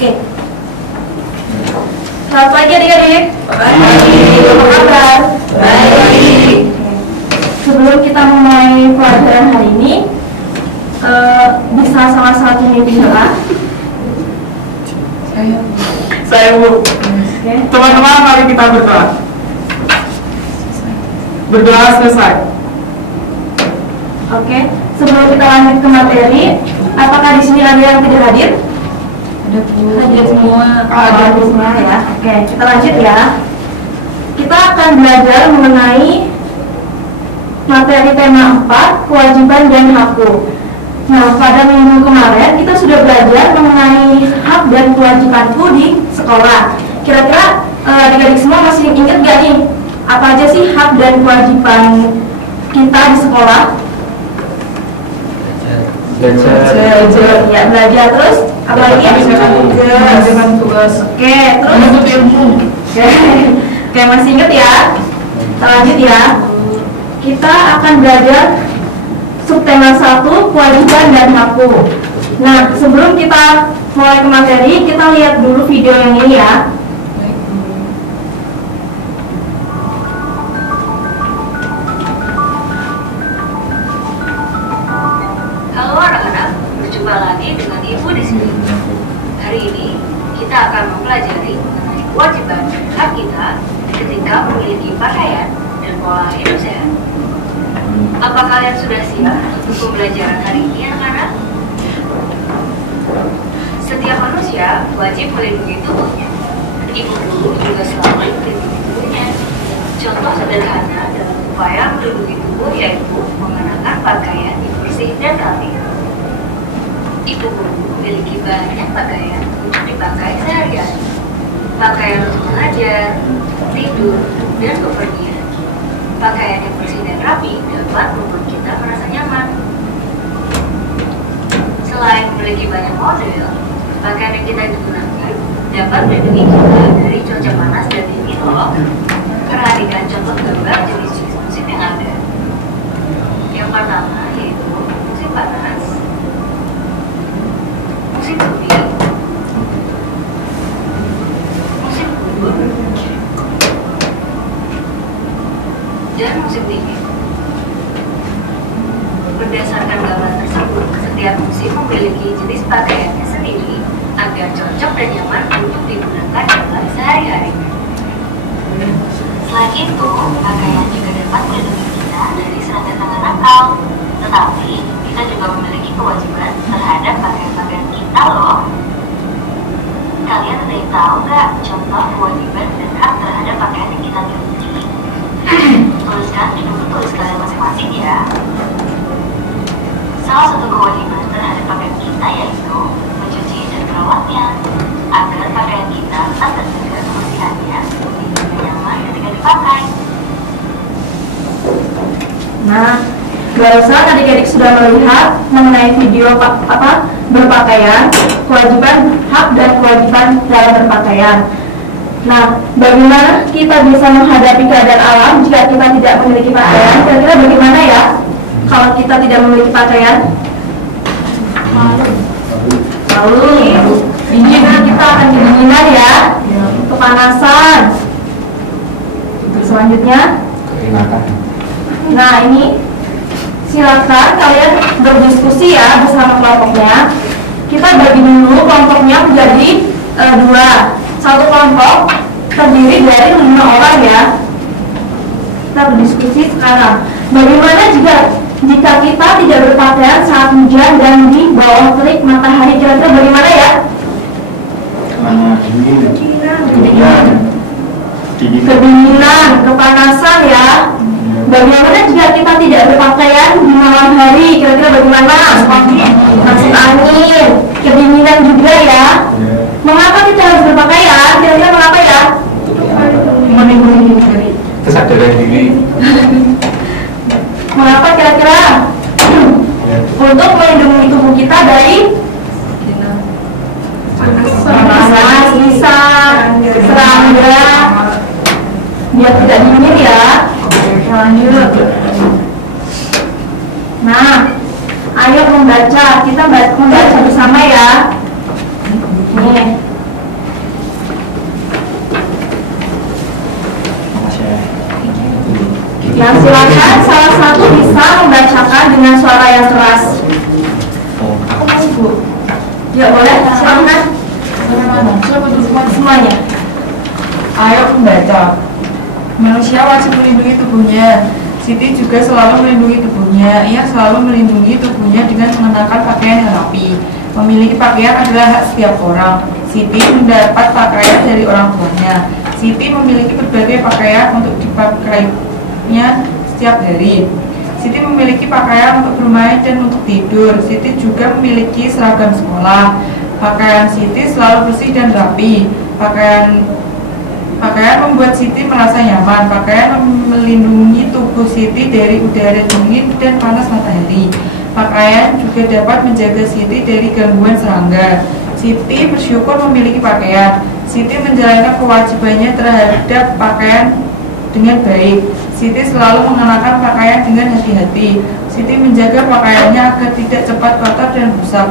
Oke. Selamat pagi adik-adik. Baik. Apa kabar? Baik. Sebelum kita mulai pelajaran hari ini, bisa salah satu berdoa? Saya Bu. Teman-teman, mari kita berdoa. Berdoa selesai. Oke. Sebelum kita lanjut ke materi, apakah di sini ada yang tidak hadir? Ada Bu. Hadir semua. Ada Bu. Semua ya. Oke, kita lanjut ya. Kita akan belajar mengenai materi tema 4, kewajiban dan hakku. Nah, pada minggu kemarin kita sudah belajar mengenai hak dan kewajibanku di sekolah. Kira-kira adik-adik semua masih ingat gak nih apa aja sih hak dan kewajiban kita di sekolah? Belajar, ya belajar, terus apa lagi? Kewajiban tugas. Oke, terus ilmu. Oke, masih ingat ya? Kita lanjut ya. Kita akan belajar subtema 1, kewajiban dan hakku. Nah, sebelum kita mulai ke materi, kita lihat dulu video yang ini ya. Halo anak-anak, berjumpa lagi dengan Ibu di sini. Hari ini kita akan mempelajari mengenai kewajiban dan hak kita ketika memiliki pakaian dan pola hidup sehat. Apa kalian sudah siap untuk pembelajaran hari ini, anak-anak? Setiap manusia wajib melindungi tubuhnya. Ibu guru juga selalu melindungi tubuhnya. Contoh sederhana dalam upaya melindungi tubuh yaitu mengenakan pakaian yang bersih dan rapi. Ibu guru memiliki banyak pakaian untuk dipakai sehari-hari. Pakaian untuk mengajar, tidur, dan bepergian. Pakaian yang bersih dan rapi dapat membuat kita merasa nyaman. Selain memiliki banyak model, pakaian yang kita gunakan dapat melindungi kita dari cuaca panas dan dingin loh. Perhatikan contoh gambar jenis-jenis musim yang ada. Yang pertama yaitu musim panas, musim semi, musim gugur, dan musim dingin. Berdasarkan gambar tersebut, setiap musim memiliki jenis pakaiannya sendiri agar cocok dan nyaman untuk digunakan dalam sehari-hari. Selain itu, pakaian juga dapat melindungi kita dari serangan tangan nakal. Tetapi, kita juga memiliki kewajiban terhadap pakaian-pakaian kita loh. Kalian ada yang tahu nggak contoh kewajiban dan hak terhadap pakaian yang kita miliki? Tuliskan di buku tulis kalian masing-masing ya. Salah satu kewajiban terhadap pakaian kita yaitu mencuci dan merawatnya agar pakaian kita tetap terjaga kebersihannya dan nyaman ketika dipakai. Nah, barusan adik-adik sudah melihat mengenai video berpakaian, kewajiban hak dan kewajiban dalam berpakaian. Nah, bagaimana kita bisa menghadapi keadaan alam jika kita tidak memiliki pakaian? Kira-kira bagaimana ya kalau kita tidak memiliki pakaian? Lalu ini kita akan kedinginan ya, kepanasan. Selanjutnya, nah ini silakan kalian berdiskusi ya bersama kelompoknya. Kita bagi dulu kelompoknya menjadi 2. Satu kelompok terdiri dari 5 orang ya. Kita berdiskusi sekarang. Bagaimana jika kita tidak berpakaian saat hujan dan di bawah terik matahari? Kira-kira bagaimana ya? Kedinginan, kepanasan ya. Bagaimana jika kita tidak berpakaian di malam hari? Kira-kira bagaimana? Masuk angin, kedinginan juga ya. Mengapa kita harus berpakaian? Kira-kira mengapa ya? Melindungi Kesadaran diri. Mengapa kira-kira? Untuk melindungi tubuh kita dari panas, bisa, serangga, biar tidak dingin ya. Lanjut. Nah, ayo membaca. Kita membaca bersama ya. Nih, Nah, silakan salah satu bisa membacakan dengan suara yang keras. Aku masih Bu. Ya boleh, silakan. Semuanya. Ayo membaca. Manusia wajib melindungi tubuhnya. Siti juga selalu melindungi tubuhnya. Ia selalu melindungi tubuhnya dengan mengenakan pakaian yang rapi. Memiliki pakaian adalah hak setiap orang. Siti mendapat pakaian dari orang tuanya. Siti memiliki berbagai pakaian untuk dipakainya setiap hari. Siti memiliki pakaian untuk bermain dan untuk tidur. Siti juga memiliki seragam sekolah. Pakaian Siti selalu bersih dan rapi. Pakaian membuat Siti merasa nyaman. Pakaian melindungi tubuh Siti dari udara dingin dan panas matahari. Pakaian juga dapat menjaga Siti dari gangguan serangga. Siti bersyukur memiliki pakaian. Siti menjalankan kewajibannya terhadap pakaian dengan baik. Siti selalu mengenakan pakaian dengan hati-hati. Siti menjaga pakaiannya agar tidak cepat kotor dan rusak.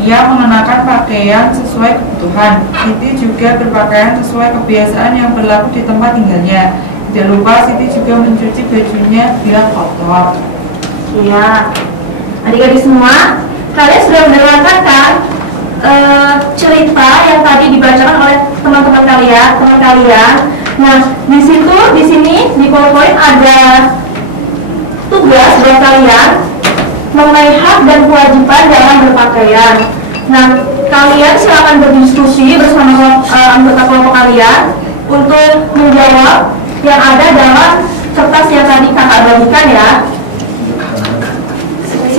Ia mengenakan pakaian sesuai kebutuhan. Siti juga berpakaian sesuai kebiasaan yang berlaku di tempat tinggalnya. Tidak lupa Siti juga mencuci bajunya bila kotor. Iya. Adik-adik semua, kalian sudah mendengarkan kan cerita yang tadi dibacakan oleh teman-teman kalian. Nah, di sini di PowerPoint ada tugas buat kalian mengenai hak dan kewajiban dalam berpakaian. Nah, kalian silakan berdiskusi bersama anggota kelompok kalian untuk menjawab yang ada dalam kertas yang tadi kakak bagikan ya.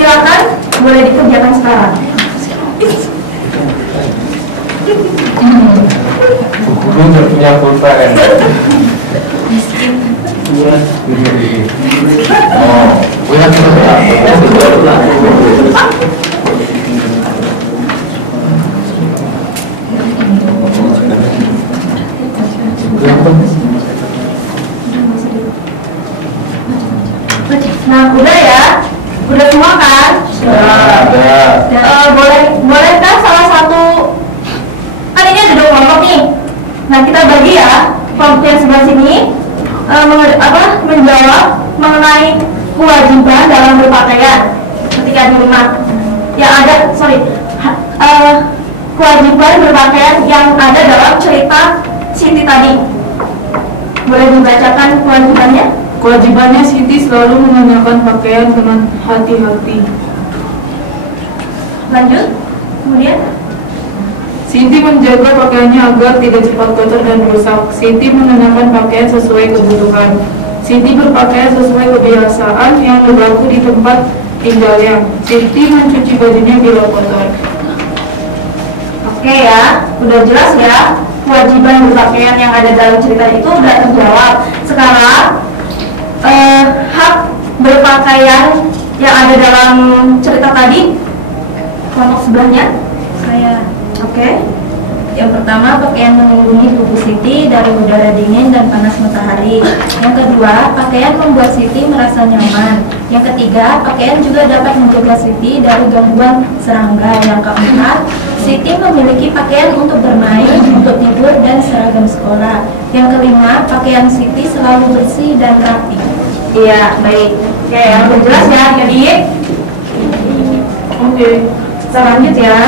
Silakan, boleh dikerjakan sekarang. Gue nggak punya pulpen. Oh, gue yang Nah, udah ya? Udah semua kan? Bolehkah salah satu, kan ini ada 2 kelompok nih. Nah, kita bagi ya, kelompok yang sebelah sini menjawab mengenai kewajiban dalam berpakaian ketika di rumah. Yang ada, kewajiban berpakaian yang ada dalam cerita Siti tadi. Boleh dibacakan kewajibannya? Kewajibannya Siti selalu mengenakan pakaian dengan hati-hati. Lanjut, kemudian Siti menjaga pakaiannya agar tidak cepat kotor dan rusak. Siti mengenakan pakaian sesuai kebutuhan. Siti berpakaian sesuai kebiasaan yang berlaku di tempat tinggalnya. Siti mencuci bajunya bila kotor. Oke ya, udah jelas ya. Kewajiban berpakaian yang ada dalam cerita itu udah terjawab. Sekarang hak berpakaian yang ada dalam cerita tadi, kelompok sebelahnya saya. Oke. Yang pertama, pakaian melindungi tubuh Siti dari udara dingin dan panas matahari. Yang kedua, pakaian membuat Siti merasa nyaman. Yang ketiga, pakaian juga dapat menjaga Siti dari gangguan serangga. Yang keempat, Siti memiliki pakaian untuk bermain, untuk tidur, dan seragam sekolah. Yang kelima, pakaian Siti selalu bersih dan rapi. Iya, baik. Oke, yang udah jelas ya, adik. Oke. Kita lanjut ya.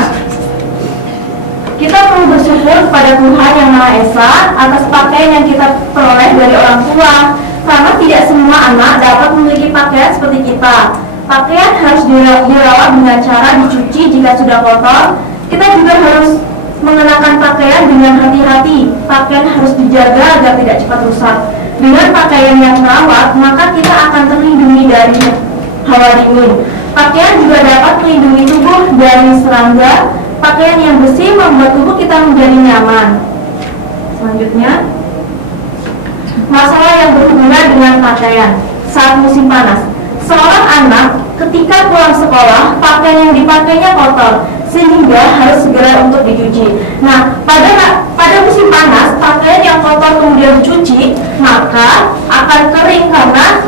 Kita perlu bersyukur kepada Tuhan Yang Maha Esa atas pakaian yang kita peroleh dari orang tua, karena tidak semua anak dapat memiliki pakaian seperti kita. Pakaian harus dirawat dengan cara dicuci jika sudah kotor. Kita juga harus mengenakan pakaian dengan hati-hati. Pakaian harus dijaga agar tidak cepat rusak. Dengan pakaian yang terawat, maka kita akan terlindungi dari hawa dingin. Pakaian juga dapat melindungi tubuh dari serangga. Pakaian yang bersih membuat tubuh kita menjadi nyaman. Selanjutnya, masalah yang berhubungan dengan pakaian saat musim panas. Seorang anak ketika pulang sekolah, pakaian yang dipakainya kotor, sehingga harus segera untuk dicuci. Nah, pada musim panas, pakaian yang kotor kemudian dicuci, maka akan kering karena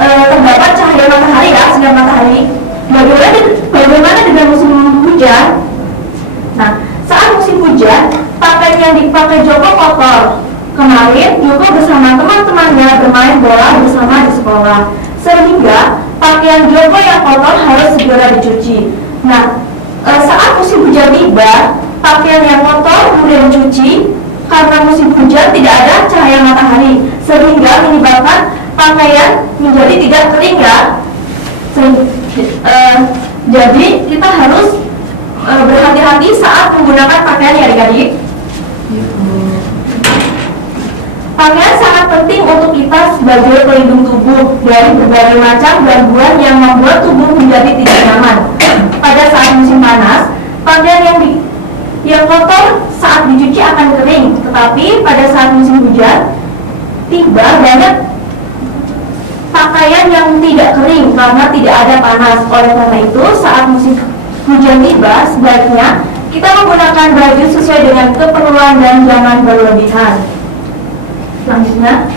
terdapat cahaya matahari ya, sinar matahari. Bagaimana dengan musim hujan? Nah, saat musim hujan, pakaian yang dipakai Joko kotor, kemarin juga bersama teman-temannya bermain bola bersama di sekolah, sehingga pakaian Joko yang kotor harus segera dicuci. Nah, saat musim hujan tiba, pakaian yang kotor kemudian dicuci karena musim hujan tidak ada cahaya matahari, sehingga menyebabkan pakaian menjadi tidak kering ya. Jadi kita harus berhati-hati saat menggunakan pakaian ya adik-adik. Pakaian sangat penting untuk kita sebagai pelindung tubuh dari berbagai macam gangguan yang membuat tubuh menjadi tidak nyaman. Pada saat musim panas, pakaian yang kotor saat dicuci akan kering, tetapi pada saat musim hujan tiba banyak pakaian yang tidak kering karena tidak ada panas. Oleh karena itu, saat musim hujan tiba, sebaiknya kita menggunakan baju sesuai dengan keperluan dan jangan berlebihan. Selanjutnya,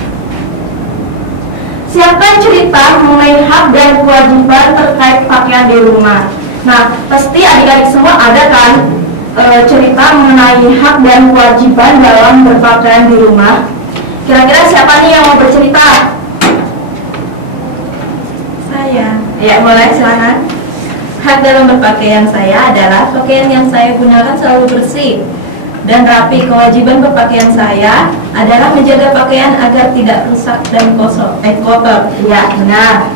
siapkan cerita mengenai hak dan kewajiban terkait pakaian di rumah. Nah, pasti adik-adik semua ada kan cerita mengenai hak dan kewajiban dalam berpakaian di rumah. Kira-kira siapa nih yang mau bercerita? Saya. Ya, boleh, silakan. Hak dalam berpakaian saya adalah pakaian yang saya gunakan selalu bersih dan rapi. Kewajiban berpakaian saya adalah menjaga pakaian agar tidak rusak dan kotor. Ya, benar.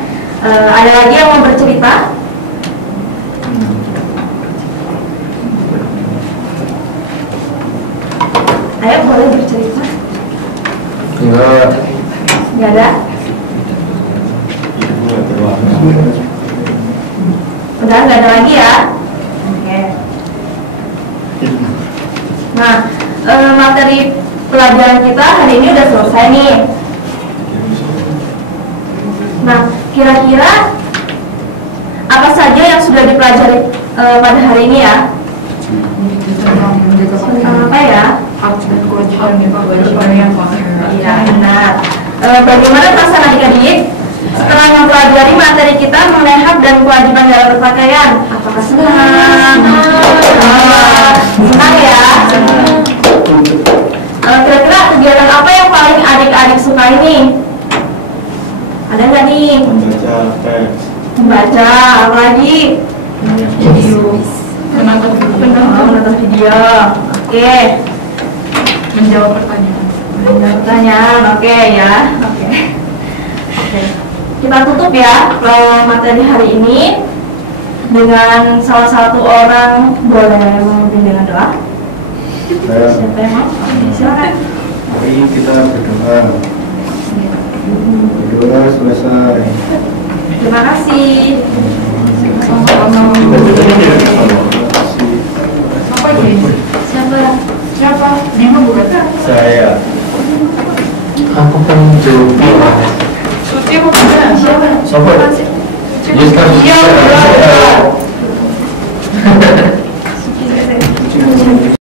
Ada lagi yang mau bercerita? Ayo, boleh bercerita. Enggak. Nggak ada? Udah nggak ada lagi ya? Oke. Nah, materi pelajaran kita hari ini udah selesai nih. Nah, kira-kira apa saja yang sudah dipelajari pada hari ini ya? Tentang apa ya? Hak dan kewajiban yang Iya, benar. Bagaimana perasaan adik-adik setelah mempelajari materi kita mengenai hak dan kewajiban dalam berpakaian? Apakah senang? Senang ya? Kira-kira kegiatan apa yang paling adik-adik suka ini? Ada nggak nih? Membaca teks. Membaca, apa lagi? video, Menonton video. Oke. menjawab pertanyaan. Pertanyaan, oke ya. Oke. Kita tutup ya materi hari ini dengan salah satu orang, boleh memimpin dengan doa. Siapa yang mau? Oke, silakan. Mari kita berdoa. Berdoa selesai. Terima kasih. Apa ini? Siapa? Bima bukan? Saya. Aku pengen jawab. Suci bukan? Siapa? Sobat. Iya,